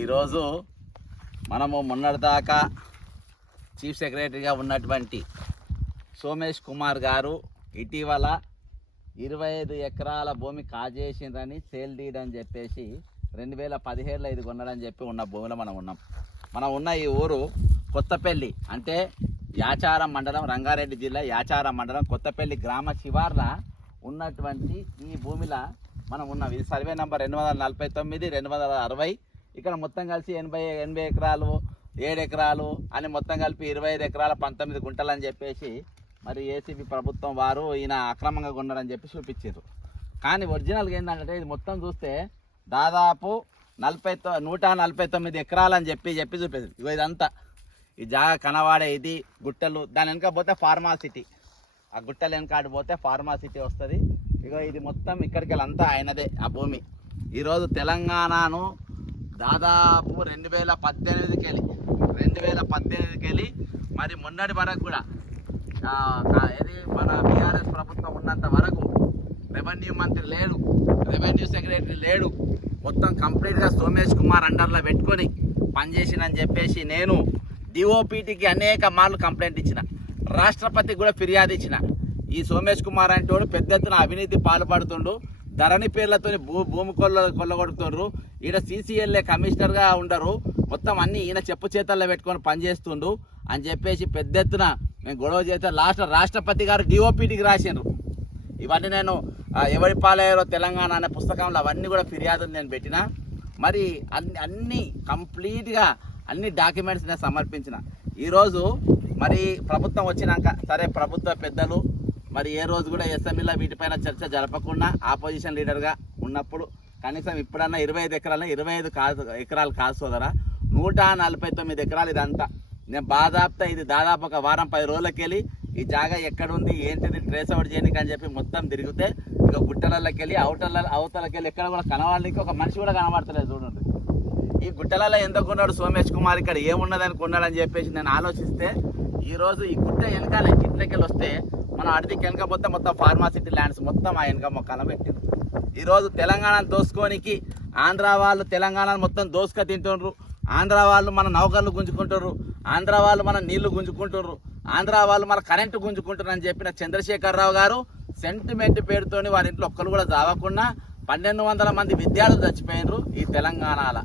ఈరోజు మనము మొన్నటిదాకా చీఫ్ సెక్రటరీగా ఉన్నటువంటి సోమేష్ కుమార్ గారు ఇటీవల ఇరవై ఐదు ఎకరాల భూమి కాజేసిందని సేల్ డీడ్ అని చెప్పేసి రెండు వేల పదిహేడులో ఇది కొన్నాడని చెప్పి ఉన్న భూమిలో మనం ఉన్నాం. మనం ఉన్న ఈ ఊరు కొత్తపల్లి అంటే యాచారం మండలం రంగారెడ్డి జిల్లా యాచారం మండలం కొత్తపల్లి గ్రామ శివార్ల ఉన్నటువంటి ఈ భూమిలో మనం ఉన్నాం. ఇది సర్వే నంబర్ రెండు వందల నలభై తొమ్మిది రెండు వందల అరవై ఇక్కడ మొత్తం కలిసి ఎనభై ఎనభై ఎకరాలు ఏడు ఎకరాలు అని మొత్తం కలిపి ఇరవై ఐదు ఎకరాల పంతొమ్మిది గుంటలు అని చెప్పేసి మరి ఏసీబీ ప్రభుత్వం వారు ఈయన అక్రమంగా కొన్నారని చెప్పి చూపించారు. కానీ ఒరిజినల్గా ఏంటంటే ఇది మొత్తం చూస్తే దాదాపు నలభై తొ నూట నలభై తొమ్మిది ఎకరాలు అని చెప్పి చెప్పి చూపేది ఇగో ఇదంతా. ఈ జాగా కనవాడే ఇది గుట్టలు దాని వెనక పోతే ఫార్మాసిటీ ఆ గుట్టలు వెనక పోతే ఫార్మాసిటీ వస్తుంది. ఇగో ఇది మొత్తం ఇక్కడికి అంతా ఆయనదే ఆ భూమి. ఈరోజు తెలంగాణను దాదాపు రెండు వేల పద్దెనిమిదికి వెళ్ళి రెండు వేల పద్దెనిమిదికి వెళ్ళి మరి మొన్నటి వరకు కూడా ఏది మన బీఆర్ఎస్ ప్రభుత్వం ఉన్నంత వరకు రెవెన్యూ మంత్రి లేడు రెవెన్యూ సెక్రటరీ లేడు. మొత్తం కంప్లీట్గా సోమేష్ కుమార్ అండర్లో పెట్టుకొని పనిచేసినని చెప్పేసి నేను డిఓపిటికి అనేక మార్లు కంప్లైంట్ ఇచ్చిన. రాష్ట్రపతికి కూడా ఫిర్యాదు ఇచ్చిన. ఈ సోమేష్ కుమార్ అంటే వాడు పెద్ద ఎత్తున అవినీతి పాల్పడుతుండు. ధరణి పేర్లతో భూ భూమి కొల్ల కొల్లగొడుతుండ్రు. ఈయన సీసీఎల్ఏ కమిషనర్గా ఉండరు. మొత్తం అన్నీ ఈయన చెప్పు చేతల్లో పెట్టుకొని పనిచేస్తుండు అని చెప్పేసి పెద్ద ఎత్తున మేము గొడవ చేస్తే. లాస్ట్ రాష్ట్రపతి గారు డిఓపిటీకి రాసిండ్రు. ఇవన్నీ నేను ఎవరి పాలయ్యారో తెలంగాణ అనే పుస్తకంలో అవన్నీ కూడా ఫిర్యాదులు నేను పెట్టిన. మరి అన్ని అన్ని కంప్లీట్గా అన్ని డాక్యుమెంట్స్ నేను సమర్పించిన. ఈరోజు మరి ప్రభుత్వం వచ్చినాక సరే ప్రభుత్వ పెద్దలు మరి ఏ రోజు కూడా ఎస్ఎంఈలో వీటిపైన చర్చ జరపకుండా ఆపోజిషన్ లీడర్గా ఉన్నప్పుడు కనీసం ఇప్పుడన్నా ఇరవై ఐదు ఎకరాలు ఇరవై ఐదు కాదు ఎకరాలు కాదు సోదరా. నూట నలభై తొమ్మిది ఎకరాలు ఇదంతా. నేను బాధాప్తా ఇది దాదాపు ఒక వారం పది రోజులకి వెళ్ళి ఈ జాగా ఎక్కడుంది ఏంటిది ట్రేస్ అవుట్ చేయడానికి అని చెప్పి మొత్తం తిరిగితే ఇక గుట్టలకి వెళ్ళి అవుటల అవతలకి వెళ్ళి ఎక్కడ కూడా కనవాళ్ళకి ఒక మనిషి కూడా కనబడతలేదు చూడండి. ఈ గుట్టలలో ఎందుకు ఉన్నాడు సోమేష్ కుమార్? ఇక్కడ ఏమున్నదని కొన్నాడని చెప్పేసి నేను ఆలోచిస్తే ఈరోజు ఈ గుట్ట వెనకాల ఇట్లకెళ్ళి వస్తే మనం అడిదికి వెనకపోతే మొత్తం ఫార్మాసిటీ ల్యాండ్స్ మొత్తం ఆ వెనక మొక్కలు పెట్టింది. ఈరోజు తెలంగాణను దోసుకోనికి ఆంధ్ర వాళ్ళు తెలంగాణను మొత్తం దోసుక తింటుండ్రు. ఆంధ్ర వాళ్ళు మన నౌకర్లు గుంజుకుంటారు ఆంధ్ర వాళ్ళు మన నీళ్ళు గుంజుకుంటారు ఆంధ్ర వాళ్ళు మన కరెంటు గుంజుకుంటారు అని చెప్పిన చంద్రశేఖరరావు గారు సెంటిమెంట్ పేరుతోని వారి ఇంట్లో ఒక్కరు కూడా చావకుండా పన్నెండు వందల మంది విద్యార్థులు చచ్చిపోయినారు ఈ తెలంగాణలో.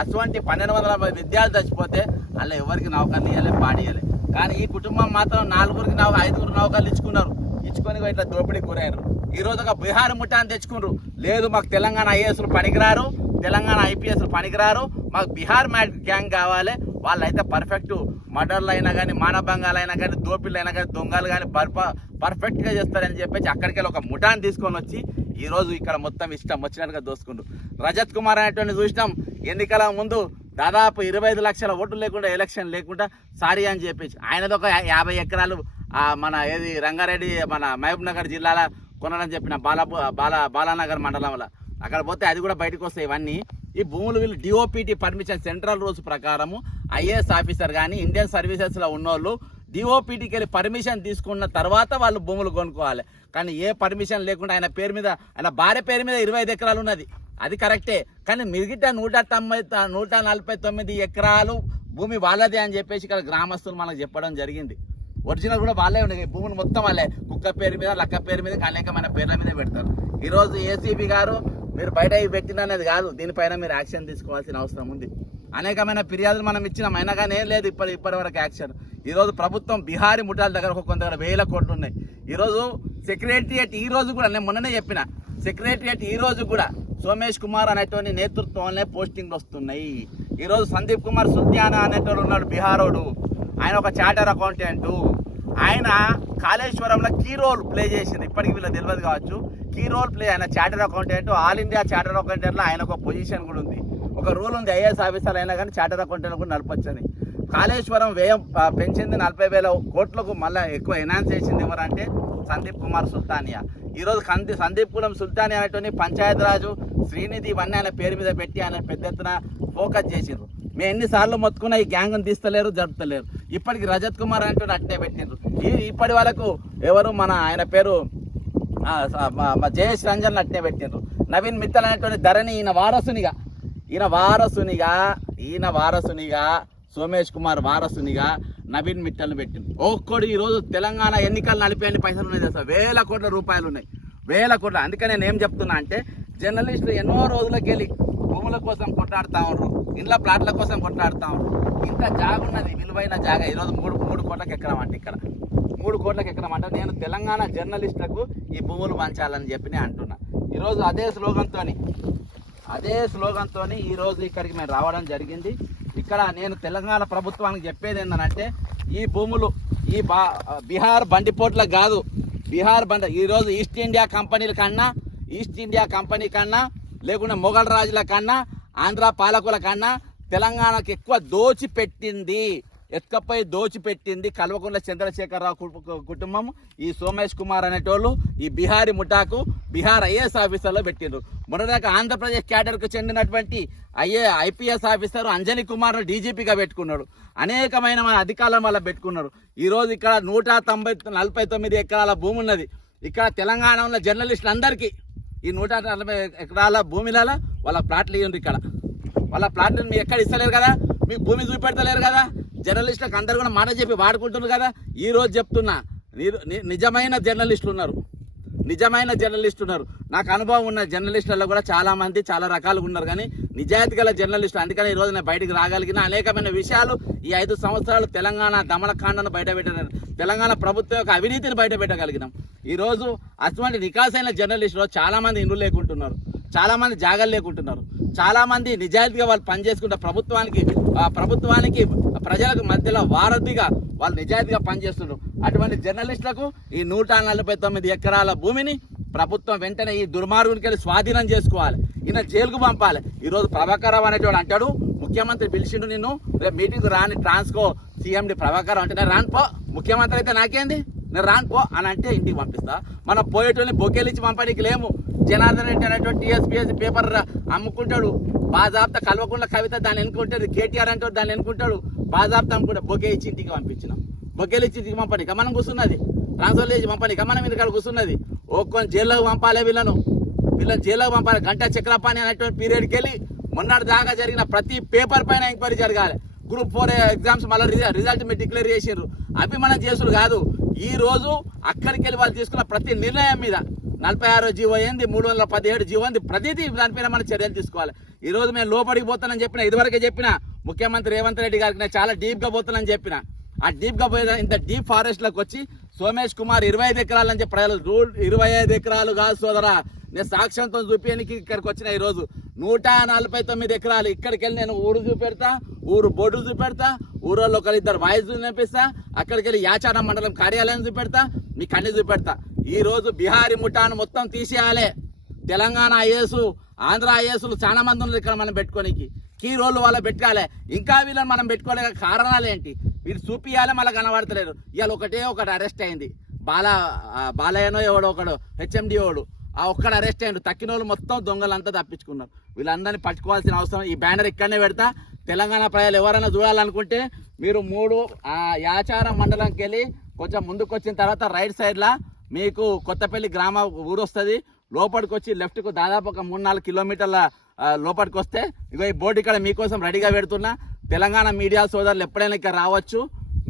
అటువంటి పన్నెండు వందల మంది విద్యార్థులు చచ్చిపోతే అలా ఎవరికి నౌకర్లు ఇవ్వలే పాడియలే కానీ ఈ కుటుంబం మాత్రం నాలుగురికి నౌక ఐదుగురు నౌకలు ఇచ్చుకున్నారు. ఇచ్చుకొని ఇట్లా దోపిడీ గురయ్యారు. ఈరోజు ఒక బీహార్ ముఠాన్ని తెచ్చుకున్నారు లేదు మాకు తెలంగాణ ఐఏఎస్లు పనికిరారు. తెలంగాణ ఐపీఎస్లు పనికిరారు. మాకు బీహార్ మ్యాట్ గ్యాంగ్ కావాలి. వాళ్ళైతే పర్ఫెక్ట్ మర్డర్లు అయినా కానీ మానభంగాలు అయినా కానీ దోపిళ్ళు అయినా కానీ దొంగలు కానీ పర్ఫ పర్ఫెక్ట్గా చేస్తారని చెప్పేసి అక్కడికి వెళ్ళి ఒక ముఠాన్ని తీసుకొని వచ్చి ఈరోజు ఇక్కడ మొత్తం ఇష్టం వచ్చినట్టుగా దోసుకుంటు రజత్ కుమార్ అనేటువంటి చూసినాం. ఎన్నికల ముందు దాదాపు ఇరవై ఐదు లక్షల ఓట్లు లేకుండా ఎలక్షన్ లేకుండా సారీ అని చెప్పేసి ఆయనది ఒక యాభై ఎకరాలు మన ఏది రంగారెడ్డి మన మహబూబ్ నగర్ జిల్లాలో కొనాలని చెప్పిన బాలాపు బాల బాలానగర్ మండలంలో అక్కడ పోతే అది కూడా బయటకు వస్తాయి ఇవన్నీ. ఈ భూములు వీళ్ళు డిఓపిటీ పర్మిషన్ సెంట్రల్ రూల్స్ ప్రకారము ఐఏఎస్ ఆఫీసర్ కానీ ఇండియన్ సర్వీసెస్లో ఉన్నోళ్ళు డిఓపిటీకి వెళ్ళి పర్మిషన్ తీసుకున్న తర్వాత వాళ్ళు భూములు కొనుక్కోవాలి. కానీ ఏ పర్మిషన్ లేకుండా ఆయన పేరు మీద ఆయన భార్య పేరు మీద ఇరవై ఐదు ఎకరాలు ఉన్నది. అది కరెక్టే. కానీ మిగిట నూట తొంభై నూట నలభై తొమ్మిది ఎకరాలు భూమి వాళ్ళదే అని చెప్పేసి ఇక్కడ గ్రామస్తులు మనకు చెప్పడం జరిగింది. ఒరిజినల్ కూడా వాళ్ళే ఉన్నాయి. భూములు మొత్తం వాళ్ళే. కుక్క పేరు మీద లక్క పేరు మీద అనేకమైన పేర్ల మీద పెడతారు. ఈరోజు ఏసీబీ గారు మీరు బయట పెట్టిననేది కాదు. దీనిపైన మీరు యాక్షన్ తీసుకోవాల్సిన అవసరం ఉంది. అనేకమైన ఫిర్యాదులు మనం ఇచ్చినాం. అయినా కానీ ఏం లేదు ఇప్పటి ఇప్పటి వరకు యాక్షన్. ఈరోజు ప్రభుత్వం బీహారీ ముఠాల దగ్గర కొంత దగ్గర వేల కోట్లు ఉన్నాయి. ఈరోజు సెక్రటరియట్ ఈ రోజు కూడా నేను మొన్ననే చెప్పిన. సెక్రటరియట్ ఈ రోజు కూడా సోమేష్ కుమార్ అనేటువంటి నేతృత్వంలోనే పోస్టింగ్లు వస్తున్నాయి. ఈరోజు సందీప్ కుమార్ సుల్తియానా అనేటోడు ఉన్నాడు బీహారోడు. ఆయన ఒక చార్టర్ అకౌంటెంటు. ఆయన కాళేశ్వరంలో కీ రోల్ ప్లే చేసింది ఇప్పటికి వీళ్ళకి తెలియదు కావచ్చు. కీ రోల్ ప్లే ఆయన charter accountant. All India charter అకౌంటెంట్లో ఆయన ఒక పొజిషన్ కూడా ఉంది. ఒక రూల్ ఉంది ఐఏఎస్ ఆఫీసర్ అయినా కానీ చార్టర్ అకౌంటెంట్ కూడా నడపచ్చని. కాళేశ్వరం వ్యయం పెంచింది నలభై వేల కోట్లకు మళ్ళీ ఎక్కువ ఎనాన్స్ చేసింది ఎవరంటే సందీప్ కుమార్ సుల్తానియా. ఈరోజు కంది సందీప్ కులం సుల్తానియా అనేటువంటి పంచాయతీరాజు శ్రీనిధి ఇవన్నీ ఆయన పేరు మీద పెట్టి ఆయన పెద్ద ఎత్తున ఫోకస్ చేసిండ్రు. మేము ఎన్నిసార్లు మొత్తుకున్నా ఈ గ్యాంగ్ను తీస్తలేరు జరుపుతలేరు. ఇప్పటికి రజత్ కుమార్ అనేటువంటి అట్టే పెట్టిండ్రు. ఈ ఇప్పటి వరకు ఎవరు మన ఆయన పేరు జయేష్ రంజన్ అట్టే పెట్టిండ్రు. నవీన్ మిత్తల్ అనేటువంటి ధరణి ఈయన వారసునిగా. ఈయన వారసునిగా ఈయన వారసునిగా సోమేష్ కుమార్ వారసునిగా నవీన్ మిట్టల్ని పెట్టింది. ఒక్కడు ఈరోజు తెలంగాణ ఎన్నికలు నడిపే పైసలు ఉన్నాయి సార్ వేల కోట్ల రూపాయలు ఉన్నాయి. వేల కోట్ల. అందుకే నేను ఏం చెప్తున్నా అంటే జర్నలిస్టులు ఎన్నో రోజులకి వెళ్ళి భూముల కోసం కొట్లాడుతూ ఉన్నారు ఇండ్ల ప్లాట్ల కోసం కొట్లాడుతూ ఉన్నారు. ఇంత జాగ ఉన్నది విలువైన జాగ. ఈరోజు మూడు మూడు కోట్లకు ఎకరం అంటే ఇక్కడ. మూడు కోట్లకు ఎకరం అంటే నేను తెలంగాణ జర్నలిస్టులకు ఈ భూములు పంచాలని చెప్పి నేను అంటున్నా. ఈరోజు అదే స్లోగన్తో అదే స్లోగన్తో ఈరోజు ఇక్కడికి మేము రావడం జరిగింది. ఇక్కడ నేను తెలంగాణ ప్రభుత్వానికి చెప్పేది ఏంటంటే ఈ భూములు ఈ బా బీహార్ బండిపోట్ల కాదు. బీహార్ బండి ఈరోజు ఈస్ట్ ఇండియా కంపెనీల కన్నా ఈస్ట్ ఇండియా కంపెనీ కన్నా లేకుంటే మొఘల్ రాజుల కన్నా ఆంధ్ర పాలకుల కన్నా తెలంగాణకు ఎక్కువ దోచిపెట్టింది. ఎత్కపై దోచిపెట్టింది కల్వకుంట్ల చంద్రశేఖరరావు కుటుంబం. ఈ సోమేష్ కుమార్ అనేటోళ్ళు ఈ బీహారీ ముఠాకు బీహార్ ఐఏఎస్ ఆఫీసర్లో పెట్టిండ్రు మొన్నదాకా ఆంధ్రప్రదేశ్ క్యాడర్కు చెందినటువంటి ఐఏ ఐపీఎస్ ఆఫీసర్ అంజని కుమార్ను డీజీపీగా పెట్టుకున్నాడు. అనేకమైన మన అధికారులను వల్ల పెట్టుకున్నారు. ఈరోజు ఇక్కడ నూట తొంభై నలభై తొమ్మిది ఎకరాల భూమి ఉన్నది. ఇక్కడ తెలంగాణ ఉన్న జర్నలిస్టులు అందరికీ ఈ నూట నలభై ఎకరాల భూమిలలో వాళ్ళ ప్లాట్లు ఇవ్వండి ఇక్కడ. వాళ్ళ ప్లాట్లను మీరు ఎక్కడ ఇస్తలేరు కదా? మీకు భూమి చూపెడతలేరు కదా? జర్నలిస్టులకు అందరు కూడా మాట చెప్పి వాడుకుంటున్నారు కదా? ఈ రోజు చెప్తున్నా నిజమైన జర్నలిస్టులు ఉన్నారు. నిజమైన జర్నలిస్టులు ఉన్నారు. నాకు అనుభవం ఉన్న జర్నలిస్టులలో కూడా చాలామంది చాలా రకాలుగా ఉన్నారు. కానీ నిజాయితీ గల జర్నలిస్టులు అందుకని ఈ రోజు నేను బయటికి రాగలిగిన అనేకమైన విషయాలు ఈ ఐదు సంవత్సరాలు తెలంగాణ దమనకాండను బయటపెట్టారు. తెలంగాణ ప్రభుత్వం యొక్క అవినీతిని బయటపెట్టగలిగినాం. ఈ రోజు అటువంటి నికాసైన జర్నలిస్టులు చాలామంది ఇండ్లు లేకుంటున్నారు. చాలామంది జాగలు లేకుంటున్నారు. చాలామంది నిజాయితీగా వాళ్ళు పనిచేసుకుంటే ప్రభుత్వానికి ఆ ప్రభుత్వానికి ప్రజలకు మధ్యలో వారధిగా వాళ్ళు నిజాయితీగా పనిచేస్తున్నారు. అటువంటి జర్నలిస్టులకు ఈ నూట నలభై తొమ్మిది ఎకరాల భూమిని ప్రభుత్వం వెంటనే ఈ దుర్మార్గునికి వెళ్ళి స్వాధీనం చేసుకోవాలి. ఈయన జైలుకు పంపాలి. ఈరోజు ప్రభాకరరావు అనేటువంటి అంటాడు ముఖ్యమంత్రి పిలిచిండు నిన్ను రేపు మీటింగ్ రాని ట్రాన్స్కో సీఎండి ప్రభాకర్ అంటే నేను రాను పో ముఖ్యమంత్రి అయితే నాకేంది? నేను రాను పో అని అంటే ఇంటికి పంపిస్తా. మనం పోయేటోళ్ళని బొకేలిచ్చి పంపడానికి లేము. జనార్దన్ రెడ్డి అనేటువంటి టీఎస్పీఎస్సీ పేపర్ అమ్ముకుంటాడు. బాజాబ్త కల్వకుండా కవిత దాన్ని ఎన్నుకుంటాడు. కేటీఆర్ అంటే దాన్ని ఎన్నుకుంటాడు. బాజాబ్తా కూడా బొకే ఇచ్చి ఇంటికి పంపించినాం. బొకేలు ఇచ్చి ఇంటికి పంపనిక గమనం కూర్చున్నది. ట్రాన్స్ఫర్ చేసి పంపనిక గమనం ఇంటికాడ కూర్చున్నది. ఒక్కొని జైల్లోకి పంపాలి వీళ్ళను. వీళ్ళని జైల్లోకి పంపాలి. గంటా చక్రపాణి అనేటువంటి పీరియడ్కి వెళ్ళి మొన్నటి దాకా జరిగిన ప్రతి పేపర్ పైన ఎంక్వైరీ జరగాలి. గ్రూప్ ఫోర్ ఎగ్జామ్స్ మళ్ళీ రిజల్ట్ మీరు డిక్లేర్ చేసారు అవి మనం చేసుడు కాదు. ఈ రోజు అక్కడికి వెళ్ళి వాళ్ళు తీసుకున్న ప్రతి నిర్ణయం మీద నలభై ఆరు జీవో ఏంది మూడు వందల పదిహేడు జీవో ఉంది ప్రతిదీ దానిపైన మనం చర్యలు తీసుకోవాలి. ఈ రోజు మేము లోపలికి పోతానని చెప్పిన ఇదివరకే చెప్పిన ముఖ్యమంత్రి రేవంత్ రెడ్డి గారికి నేను చాలా డీప్గా పోతున్నాను చెప్పిన. ఆ డీప్గా పోయిన ఇంత డీప్ ఫారెస్ట్లోకి వచ్చి సోమేష్ కుమార్ ఇరవై ఐదు ఎకరాలు అని చెప్పి ప్రజలు రూల్ ఇరవై ఐదు ఎకరాలు కాదు సోదరా. నేను సాక్ష్యంతో చూపించడానికి ఇక్కడికి వచ్చిన ఈరోజు. నూట నలభై తొమ్మిది ఎకరాలు ఇక్కడికి వెళ్ళి నేను ఊరు చూపెడతా ఊరు బోర్డు చూపెడతా ఊరోళ్ళు ఒకరు ఇద్దరు వాయిస్ చూపిస్తా అక్కడికి వెళ్ళి యాచార మండలం కార్యాలయం చూపెడతా మీకు అన్ని చూపెడతా. ఈరోజు బీహారీ ముఠాను మొత్తం తీసేయాలి. తెలంగాణ ఐఏఎస్ ఆంధ్ర ఐఏఎస్లు చాలా మంది ఉన్నారు ఇక్కడ మనం పెట్టుకోనికి. కీ రోల్ వాళ్ళ పెట్టుకోవాలి. ఇంకా వీళ్ళని మనం పెట్టుకోలేక కారణాలు ఏంటి? వీళ్ళు చూపియాలి మళ్ళీ కనబడతలేరు. ఇవాళ ఒకటే ఒకటి అరెస్ట్ అయింది. బాల బాలయ్యనో ఎవడో ఒకడు హెచ్ఎండి వాడు ఆ ఒక్కడ అరెస్ట్ అయ్యాడు తక్కిన వాళ్ళు మొత్తం దొంగలంతా తప్పించుకున్నారు. వీళ్ళందరినీ పట్టుకోవాల్సిన అవసరం ఈ బ్యానర్ ఇక్కడనే పెడతా. తెలంగాణ ప్రజలు ఎవరైనా చూడాలనుకుంటే మీరు మూడు ఆ యాచారం మండలంకి వెళ్ళి కొంచెం ముందుకు వచ్చిన తర్వాత రైట్ సైడ్లా మీకు కొత్తపల్లి గ్రామ ఊరు వస్తుంది. లోపలికి వచ్చి లెఫ్ట్కు దాదాపు ఒక మూడు నాలుగు కిలోమీటర్ల లోపలికి వస్తే ఇగో ఈ బోర్డు ఇక్కడ మీకోసం రెడీగా పెడుతున్నా. తెలంగాణ మీడియా సోదరులు ఎప్పుడైనా ఇక్కడ రావచ్చు.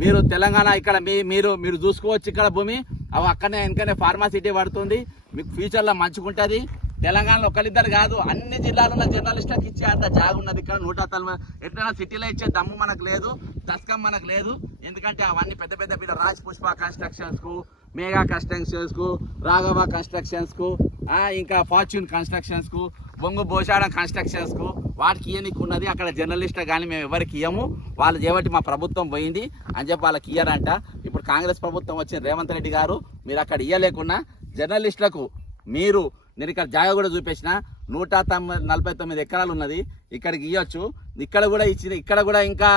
మీరు తెలంగాణ ఇక్కడ మీ మీరు మీరు చూసుకోవచ్చు ఇక్కడ భూమి. అవి అక్కడనే వెనకనే ఫార్మాసిటీ పడుతుంది. మీకు ఫ్యూచర్లో మంచుకుంటుంది తెలంగాణలో ఒకరిద్దరు కాదు అన్ని జిల్లాలో జర్నలిస్టులకు ఇచ్చే అంత జాగున్నది ఇక్కడ. నూట తొంభై ఎట్లైనా సిటీలో ఇచ్చే దమ్ము మనకు లేదు దస్కం మనకు లేదు. ఎందుకంటే అవన్నీ పెద్ద పెద్ద పెద్ద రాజ్ పుష్ప కన్స్ట్రక్షన్స్కు మేఘా కన్స్ట్రక్షన్స్కు రాఘవ కన్స్ట్రక్షన్స్కు ఇంకా ఫార్చ్యూన్ కన్స్ట్రక్షన్స్కు బొంగు భోషాడం కన్స్ట్రక్షన్స్కు వాటికి ఇయ్యనికి ఉన్నది అక్కడ జర్నలిస్ట్ కానీ మేము ఎవరికి ఇయ్యము. వాళ్ళు చేయబట్టి మా ప్రభుత్వం పోయింది అని చెప్పి వాళ్ళకి ఇయ్యరంట. ఇప్పుడు కాంగ్రెస్ ప్రభుత్వం వచ్చిన రేవంత్ రెడ్డి గారు మీరు అక్కడ ఇయ్యలేకున్నా జర్నలిస్టులకు మీరు నేను ఇక్కడ జాగా కూడా చూపించిన నూట తొంభై నలభై తొమ్మిది ఎకరాలు ఉన్నది ఇక్కడికి ఇవ్వచ్చు ఇక్కడ కూడా ఇచ్చిన ఇక్కడ కూడా ఇంకా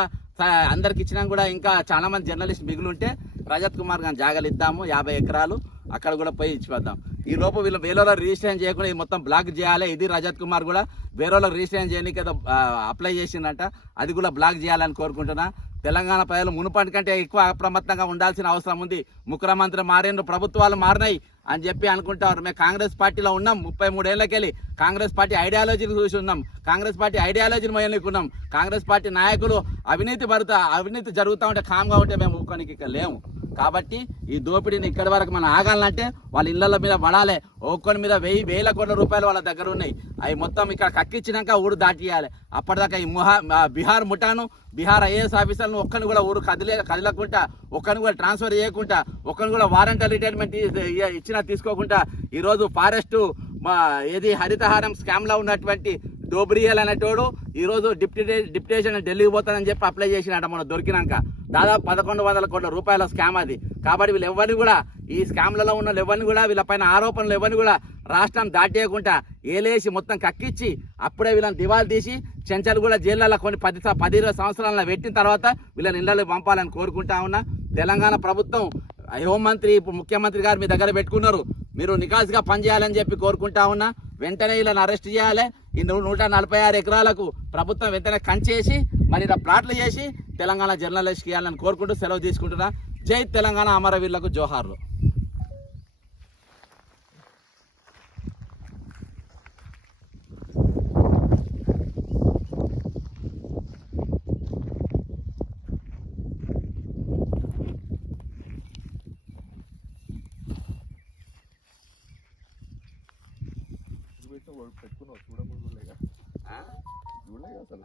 అందరికి ఇచ్చినా కూడా ఇంకా చాలా మంది జర్నలిస్ట్ మిగులుంటే ఉంటే రజత్ కుమార్ గారి జాగాలు ఇద్దాము యాభై ఎకరాలు అక్కడ కూడా పోయి ఇచ్చిపోద్దాం. ఈ లోపు వీళ్ళు వేరే రిజిస్ట్రేషన్ చేయకుండా ఇది మొత్తం బ్లాక్ చేయాలి. ఇది రజత్ కుమార్ కూడా వేరే రిజిస్ట్రేషన్ చేయడానికి ఏదో అప్లై చేసిందంట. అది కూడా బ్లాక్ చేయాలని కోరుకుంటున్నా. తెలంగాణ ప్రజలు మునుపటి కంటే ఎక్కువ అప్రమత్తంగా ఉండాల్సిన అవసరం ఉంది. ముఖ్యమంత్రి మారిండ్రు ప్రభుత్వాలు మారినాయి అని చెప్పి అనుకుంటారు. మేము కాంగ్రెస్ పార్టీలో ఉన్నాం. ముప్పై మూడేళ్ళకెళ్ళి కాంగ్రెస్ పార్టీ ఐడియాలజీని చూసి ఉన్నాం. కాంగ్రెస్ పార్టీ ఐడియాలజీని మొయ్యనుకున్నాం కాంగ్రెస్ పార్టీ నాయకులు అవినీతి పడుతా అవినీతి జరుగుతూ ఉంటే కామ్గా ఉంటే మేము ఊరుకోనికి లేము. కాబట్టి ఈ దోపిడీని ఇక్కడి వరకు మనం ఆగాలంటే వాళ్ళ ఇళ్ళ మీద పడాలి. ఒక్కొని మీద వెయ్యి వేల కోట్ల రూపాయలు వాళ్ళ దగ్గర ఉన్నాయి. అవి మొత్తం ఇక్కడ కక్కించినాక ఊరు దాటియాలి. అప్పటిదాకా ఈ ముహా బీహార్ ముఠాను బీహార్ ఐఏఎస్ ఆఫీసర్ను ఒక్కరిని కూడా ఊరు కదిలే కదలకుండా ఒక్కరిని కూడా ట్రాన్స్ఫర్ చేయకుండా ఒక్కరిని కూడా వారంటీ రిటైర్మెంట్ ఇచ్చినా తీసుకోకుండా ఈరోజు ఫారెస్ట్ మా ఏది హరితహారం స్కామ్లో ఉన్నటువంటి డోబ్రియల్ అనేటోడు ఈరోజు డిప్యూటే డిప్యూటేషన్ ఢిల్లీకి పోతానని చెప్పి అప్లై చేసినట మనం దొరికినాక. దాదాపు పదకొండు వందల కోట్ల రూపాయల స్కామ్ అది. కాబట్టి వీళ్ళు ఎవరిని కూడా ఈ స్కామ్లలో ఉన్న ఎవరిని కూడా వీళ్ళపైన ఆరోపణలు ఎవరిని కూడా రాష్ట్రం దాటేయకుండా ఏలేసి మొత్తం కక్కిచ్చి అప్పుడే వీళ్ళని దివాలు తీసి చెంచలు కూడా జైళ్ళలో కొన్ని పది పది ఇరవై సంవత్సరాల పెట్టిన తర్వాత వీళ్ళని ఇళ్ళలో పంపాలని కోరుకుంటా ఉన్నా. తెలంగాణ ప్రభుత్వం హోంమంత్రి ఇప్పుడు ముఖ్యమంత్రి గారు మీ దగ్గర పెట్టుకున్నారు. మీరు నికాజ్గా పనిచేయాలని చెప్పి కోరుకుంటా ఉన్నా. వెంటనే వీళ్ళని అరెస్ట్ చేయాలి. ఈ నూట నలభై ఆరు ఎకరాలకు ప్రభుత్వం వెంటనే కంచేసి మరి ఇలా ప్లాట్లు చేసి తెలంగాణ జర్నలిస్ట్కి ఇవ్వాలని కోరుకుంటూ సెలవు తీసుకుంటున్నా. జై తెలంగాణ అమరవీరులకు జోహార్లు. పెట్టుకున్నావు చూడకుండా చూడలేగా చూడలేగా అసలు?